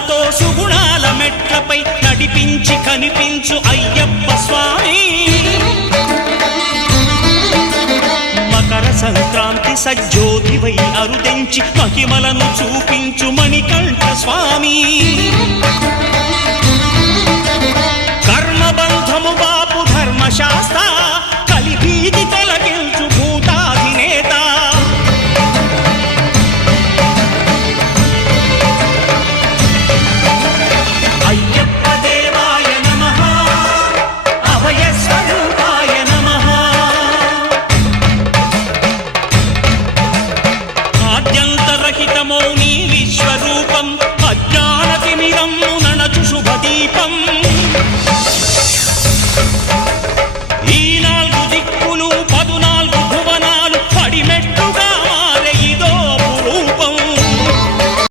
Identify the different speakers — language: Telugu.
Speaker 1: సుగుణాలతో సుగుణాల మెట్లపై నడిపించి కనిపించు అయ్యప్ప స్వామి. మకర సంక్రాంతి సజ్జోతివై అరుదెంచి మహిమలను చూపించు ఆద్యంతరహితమౌ నీ విశ్వరూపం అజ్ఞానతిమిరం నణచు శుభదీపం